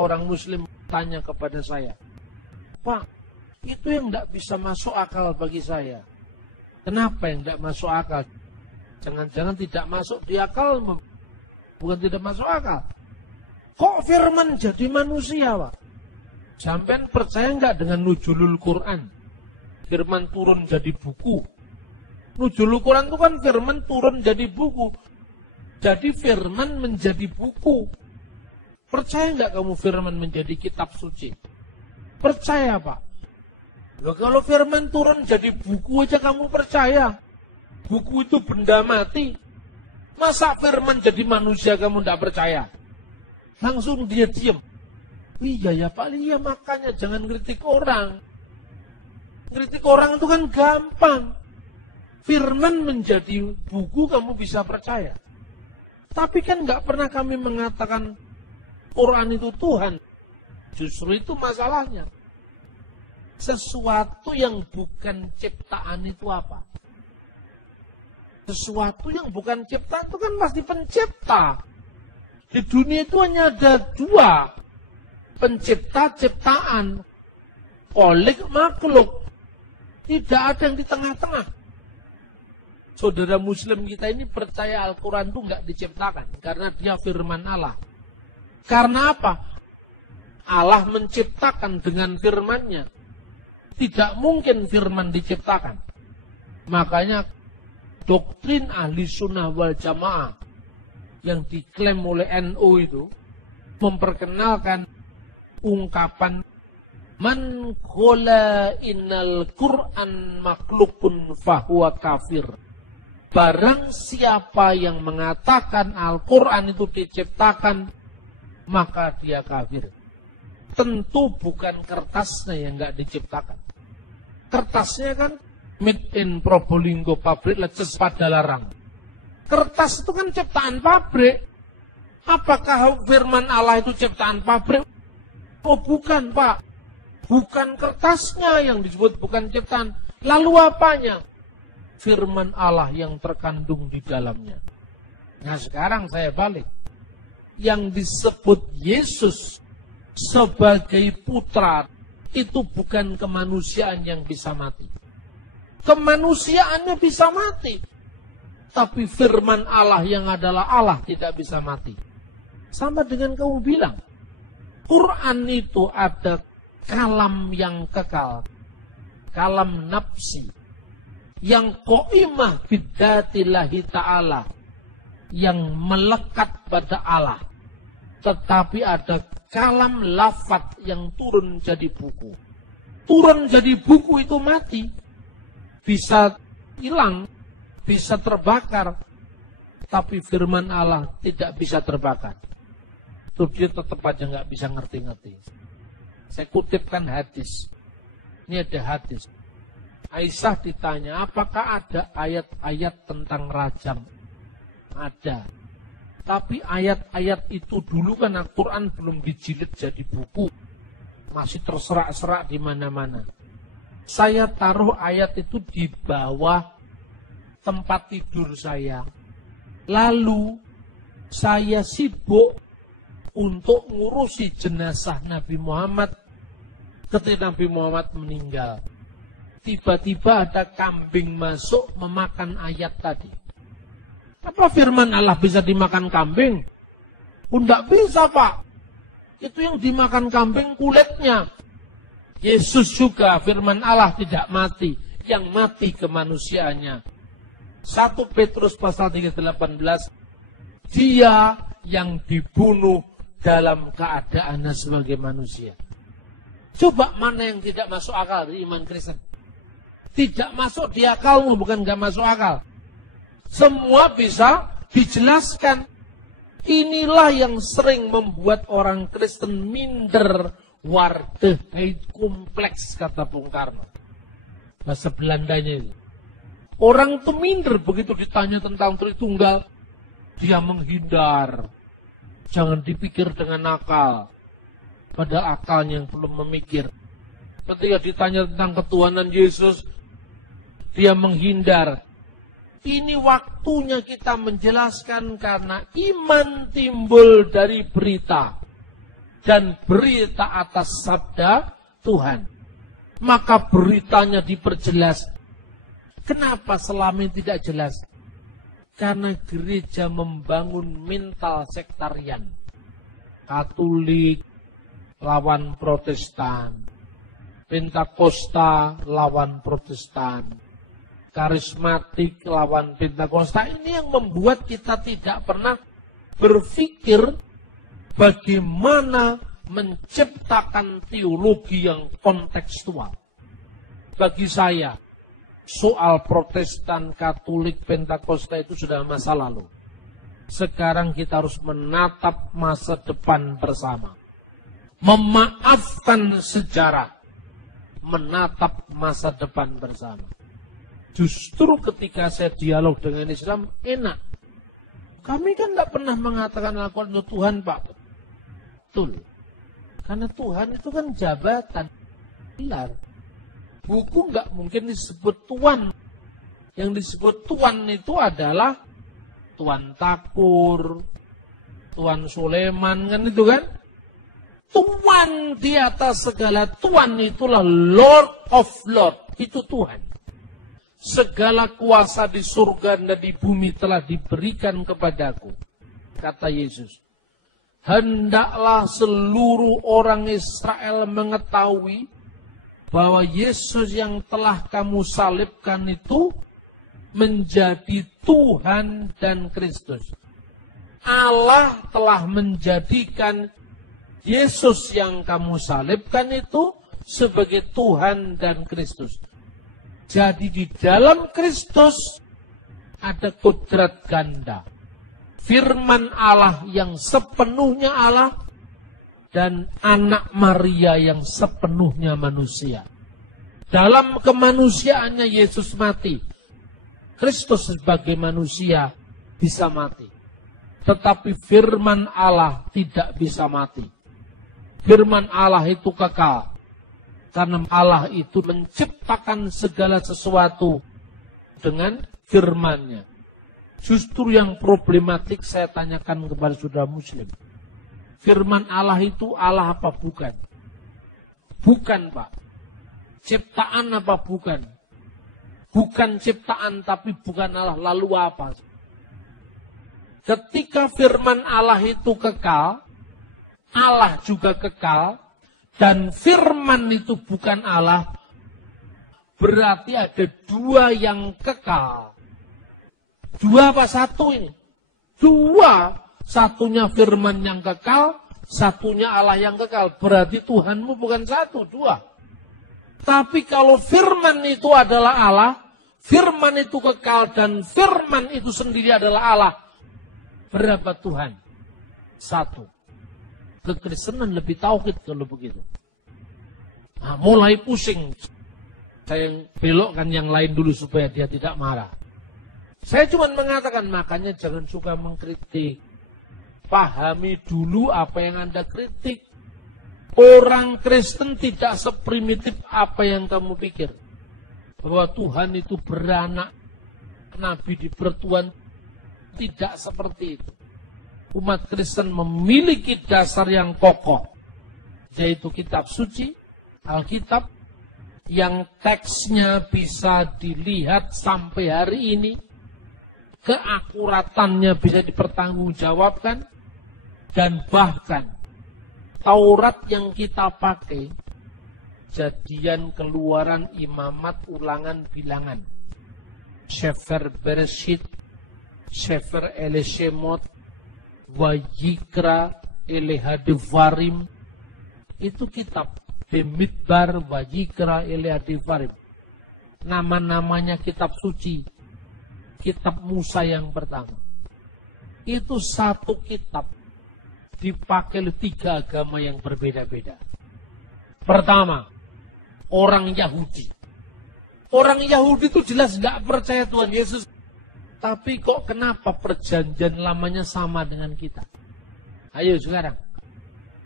orang muslim tanya kepada saya, Pak, itu yang tidak bisa masuk akal bagi saya. Kenapa yang tidak masuk akal? Jangan-jangan tidak masuk di akal, bukan tidak masuk akal. Kok firman jadi manusia, Pak? Sampean percaya nggak dengan nuzulul Quran? Firman turun jadi buku. Nuzulul Quran itu kan firman turun jadi buku. Jadi firman menjadi buku. Percaya nggak kamu firman menjadi kitab suci? Percaya, Pak. Loh, kalau firman turun jadi buku aja kamu percaya. Buku itu benda mati. Masa firman jadi manusia kamu tidak percaya? Langsung dia diam. Iya ya Pak, iya makanya jangan kritik orang. Kritik orang itu kan gampang. Firman menjadi buku kamu bisa percaya. Tapi kan nggak pernah kami mengatakan Quran itu Tuhan. Justru itu masalahnya. Sesuatu yang bukan ciptaan itu apa? Sesuatu yang bukan ciptaan itu kan pasti pencipta. Di dunia itu hanya ada dua. Pencipta, ciptaan. Kholik, makhluk. Tidak ada yang di tengah-tengah. Saudara muslim kita ini percaya Al-Quran itu nggak diciptakan. Karena dia firman Allah. Karena apa? Allah menciptakan dengan firman-Nya. Tidak mungkin firman diciptakan. Makanya doktrin ahli sunnah wal jamaah yang diklaim oleh NU itu memperkenalkan ungkapan man qala innal Qur'an makhlukun fahuwa kafir. Barang siapa yang mengatakan Al-Quran itu diciptakan, maka dia kafir. Tentu bukan kertasnya yang nggak diciptakan. Kertasnya kan made in Probolinggo, pabrik leces Padalarang. Kertas itu kan ciptaan pabrik. Apakah firman Allah itu ciptaan pabrik? Oh bukan, Pak. Bukan kertasnya yang disebut bukan ciptaan. Lalu apanya? Firman Allah yang terkandung di dalamnya. Nah sekarang saya balik. Yang disebut Yesus sebagai putra itu bukan kemanusiaan yang bisa mati. Kemanusiaannya bisa mati. Tapi firman Allah yang adalah Allah tidak bisa mati. Sama dengan kamu bilang. Quran itu ada kalam yang kekal. Kalam nafsi. Yang qaimah bidzatillahi ta'ala. Yang melekat pada Allah. Tetapi ada kalam lafaz yang turun jadi buku. Turun jadi buku itu mati. Bisa hilang. Bisa terbakar. Tapi firman Allah tidak bisa terbakar. Itu dia tetap aja nggak bisa ngerti-ngerti. Saya kutipkan hadis. Ini ada hadis. Aisyah ditanya, apakah ada ayat-ayat tentang rajam? Ada. Tapi ayat-ayat itu dulu kan Al-Quran belum dijilid jadi buku. Masih terserak-serak di mana-mana. Saya taruh ayat itu di bawah tempat tidur saya. Lalu saya sibuk untuk ngurusi jenazah Nabi Muhammad ketika Nabi Muhammad meninggal. Tiba-tiba ada kambing masuk memakan ayat tadi. Apa firman Allah bisa dimakan kambing? Tidak bisa, Pak. Itu yang dimakan kambing kulitnya. Yesus juga firman Allah tidak mati. Yang mati kemanusiaannya. 1 Petrus pasal 3:18. Dia yang dibunuh dalam keadaannya sebagai manusia. Coba mana yang tidak masuk akal di iman Kristen? Tidak masuk di akalmu, bukan gak masuk akal. Semua bisa dijelaskan. Inilah yang sering membuat orang Kristen minder. Waardigheid kompleks, kata Bung Karno. Bahasa Belandanya itu. Orang itu minder begitu ditanya tentang Tritunggal. Dia menghindar. Jangan dipikir dengan akal. Pada akalnya yang belum memikir. Ketika ditanya tentang ketuhanan Yesus, dia menghindar. Ini waktunya kita menjelaskan karena iman timbul dari berita. dan berita atas sabda Tuhan. Maka beritanya diperjelas. Kenapa selama ini tidak jelas? Karena gereja membangun mental sektarian. Katolik lawan Protestan. Pentakosta lawan Protestan. Karismatik lawan Pentakosta. Ini yang membuat kita tidak pernah berpikir bagaimana menciptakan teologi yang kontekstual. Bagi saya, soal Protestan, Katolik, Pentakosta itu sudah masa lalu. Sekarang kita harus menatap masa depan bersama. Memaafkan sejarah. Menatap masa depan bersama. Justru ketika saya dialog dengan Islam, enak. Kami kan tidak pernah mengatakan lakukan untuk Tuhan, Pak. Betul. Karena Tuhan itu kan jabatan. Benar. Buku nggak mungkin disebut Tuan. Yang disebut Tuan itu adalah Tuan Takur, Tuan Sulaiman, kan itu kan? Tuan di atas segala Tuan itulah Lord of Lord. Itu Tuhan. Segala kuasa di surga dan di bumi telah diberikan kepadaku. Kata Yesus. Hendaklah seluruh orang Israel mengetahui bahwa Yesus yang telah kamu salibkan itu menjadi Tuhan dan Kristus. Allah telah menjadikan Yesus yang kamu salibkan itu sebagai Tuhan dan Kristus. Jadi di dalam Kristus ada kodrat ganda. Firman Allah yang sepenuhnya Allah dan anak Maria yang sepenuhnya manusia. Dalam kemanusiaannya Yesus mati. Kristus sebagai manusia bisa mati. Tetapi firman Allah tidak bisa mati. Firman Allah itu kekal. Karena Allah itu menciptakan segala sesuatu dengan firman-Nya. Justru yang problematik saya tanyakan kepada saudara muslim. Firman Allah itu Allah apa bukan? Bukan, Pak. Ciptaan apa bukan? Bukan ciptaan tapi bukan Allah. Lalu apa? Ketika firman Allah itu kekal, Allah juga kekal, dan firman itu bukan Allah, berarti ada dua yang kekal. Dua apa satu ini? Dua. Satunya firman yang kekal, satunya Allah yang kekal. Berarti Tuhanmu bukan satu, dua. Tapi kalau firman itu adalah Allah, firman itu kekal, dan firman itu sendiri adalah Allah. Berapa Tuhan? Satu. Kekristenan lebih tauhid kalau begitu. Nah, mulai pusing. Saya belokkan yang lain dulu supaya dia tidak marah. Saya cuma mengatakan, makanya jangan suka mengkritik. Pahami dulu apa yang Anda kritik. Orang Kristen tidak seprimitif apa yang kamu pikir. Bahwa Tuhan itu beranak, Nabi dipertuan. Tidak seperti itu. Umat Kristen memiliki dasar yang kokoh, yaitu kitab suci, Alkitab, yang teksnya bisa dilihat sampai hari ini, keakuratannya bisa dipertanggungjawabkan, dan bahkan Taurat yang kita pakai, Jadian, Keluaran, Imamat, Ulangan, Bilangan, Sefer Bereshit, Sefer Elishemot, Wayikra, Elehadevarim, itu kitab Bemidbar, Wayikra, Elehadevarim. Nama-namanya kitab suci, kitab Musa yang pertama. Itu satu kitab dipakai oleh tiga agama yang berbeda-beda. Pertama, orang Yahudi. Orang Yahudi itu jelas nggak percaya Tuhan Yesus. Tapi kok kenapa perjanjian lamanya sama dengan kita? Ayo sekarang.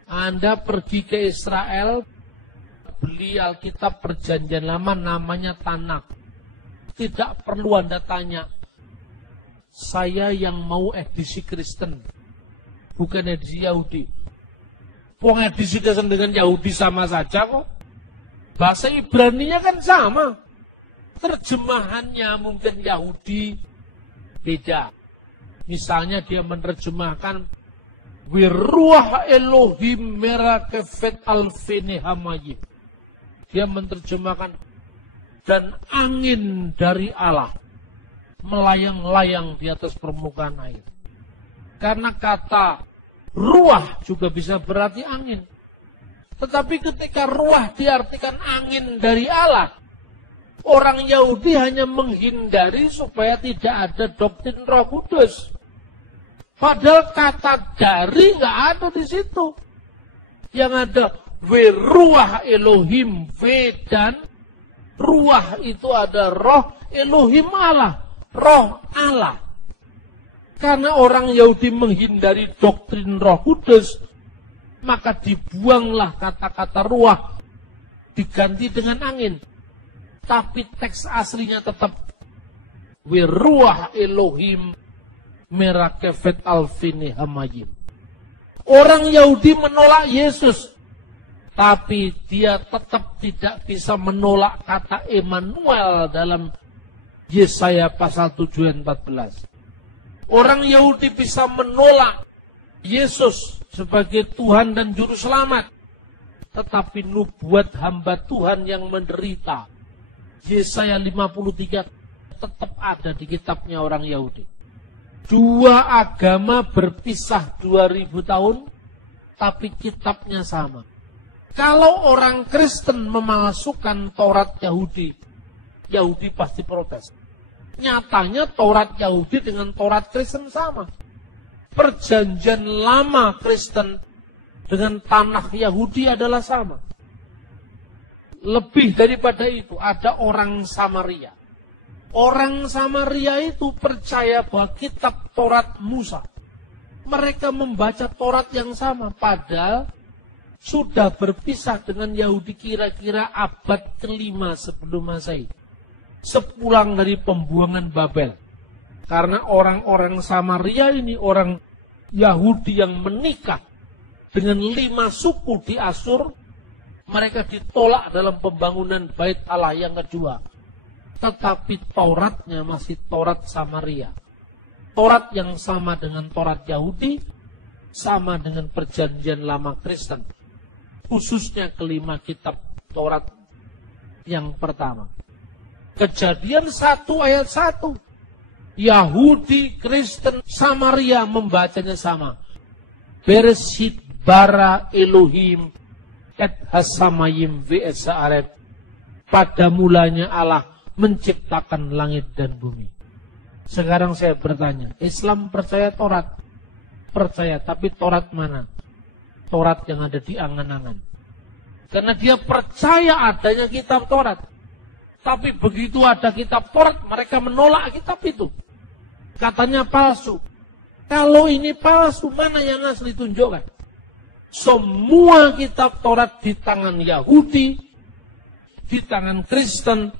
Anda pergi ke Israel, beli Alkitab perjanjian lama namanya Tanakh. Tidak perlu Anda tanya, saya yang mau edisi Kristen, bukan edisi Yahudi. Wong edisi dengan Yahudi sama saja kok. Bahasa Ibraninya kan sama. Terjemahannya mungkin Yahudi beda. Misalnya dia menerjemahkan Wiruah Elohim merakefet alfini hamayim. Dia menerjemahkan dan angin dari Allah melayang-layang di atas permukaan air. Karena kata ruah juga bisa berarti angin. Tetapi ketika ruah diartikan angin dari Allah, orang Yahudi hanya menghindari supaya tidak ada doktrin Roh Kudus. Padahal kata dari nggak ada di situ. Yang ada Wiruah Elohim, dan ruah itu ada roh Elohim Allah, roh Allah. Karena orang Yahudi menghindari doktrin Roh Kudus, maka dibuanglah kata-kata ruah, diganti dengan angin. Tapi teks aslinya tetap Wiruah Elohim merakefet alfini hamayim. Orang Yahudi menolak Yesus, tapi dia tetap tidak bisa menolak kata Emmanuel dalam Yesaya pasal 7 ayat 14. Orang Yahudi bisa menolak Yesus sebagai Tuhan dan Juru Selamat. Tetapi nubuat hamba Tuhan yang menderita, Yesaya 53, tetap ada di kitabnya orang Yahudi. Dua agama berpisah 2000 tahun, tapi kitabnya sama. Kalau orang Kristen memalsukan Taurat Yahudi, Yahudi pasti protes. Nyatanya Taurat Yahudi dengan Taurat Kristen sama. Perjanjian lama Kristen dengan tanah Yahudi adalah sama. Lebih daripada itu, ada orang Samaria. Orang Samaria itu percaya bahwa kitab Taurat Musa. Mereka membaca Taurat yang sama, padahal sudah berpisah dengan Yahudi kira-kira abad ke-5 sebelum Masehi. Sepulang dari pembuangan Babel. Karena orang-orang Samaria ini orang Yahudi yang menikah dengan 5 suku di Asur, mereka ditolak dalam pembangunan Bait Allah yang kedua. Tetapi Tauratnya masih Taurat Samaria. Taurat yang sama dengan Taurat Yahudi, sama dengan perjanjian lama Kristen. Khususnya kelima kitab Taurat yang pertama. Kejadian 1 ayat 1. Yahudi, Kristen, Samaria membacanya sama. Bereshit bara Elohim et hasamayim ve'et sa'aret. Pada mulanya Allah menciptakan langit dan bumi. Sekarang saya bertanya, Islam percaya Taurat? Percaya, tapi Taurat mana? Taurat yang ada di angan-angan. Karena dia percaya adanya kitab Taurat. Tapi begitu ada kitab Taurat, mereka menolak kitab itu. Katanya palsu. Kalau ini palsu, mana yang asli tunjukkan? Semua kitab Taurat di tangan Yahudi, di tangan Kristen,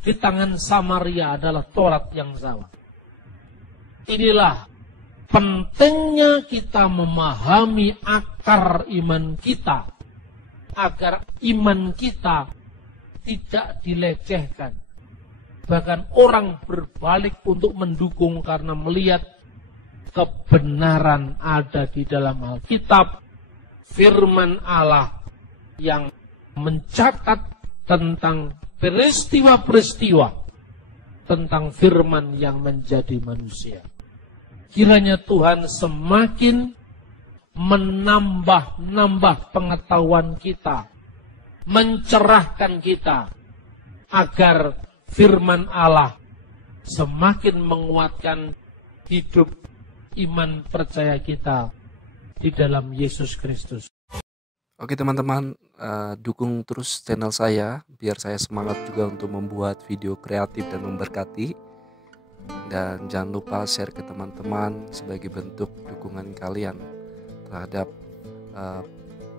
di tangan Samaria adalah Taurat yang sama. Inilah pentingnya kita memahami akar iman kita, agar iman kita tidak dilecehkan. Bahkan orang berbalik untuk mendukung karena melihat kebenaran ada di dalam Alkitab, firman Allah yang mencatat tentang peristiwa-peristiwa, tentang firman yang menjadi manusia. Kiranya Tuhan semakin menambah pengetahuan kita, mencerahkan kita, agar firman Allah semakin menguatkan hidup iman percaya kita di dalam Yesus Kristus. Oke teman-teman, dukung terus channel saya biar saya semangat juga untuk membuat video kreatif dan memberkati. Dan jangan lupa share ke teman-teman sebagai bentuk dukungan kalian terhadap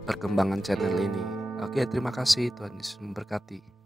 perkembangan channel ini. Oke, terima kasih, Tuhan Yesus memberkati.